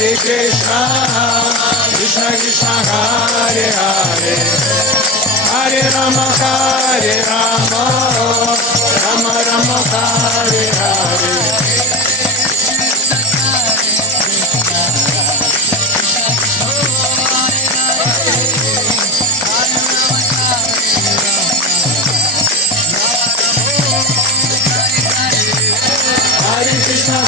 Krishna, Krishna Krishna Hare Hare, Hare Rama Rama Rama Hare Hare. Hare Krishna,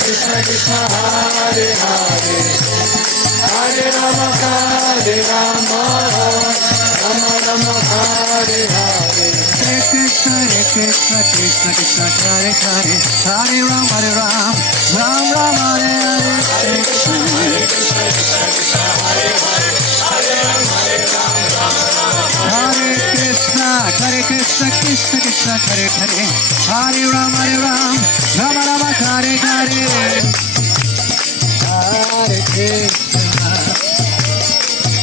Krishna Krishna Hare Hare, Hare Rama Rama Rama Hare Hare. Hare Krishna Krishna Krishna Hare Hare, Hare Rama Ram Ram Hare Hare. Hare Krishna Krishna Hare Hare, Hare Rama Hare Krishna Krishna Hare Hare, Hare Rama Rama Hare Hare. Hare Krishna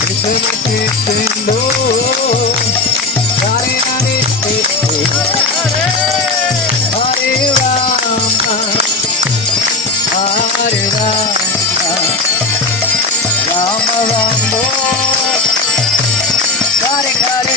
Krishna Krishna Hare Hare, Hare Rama Rama Rama Hare Hare.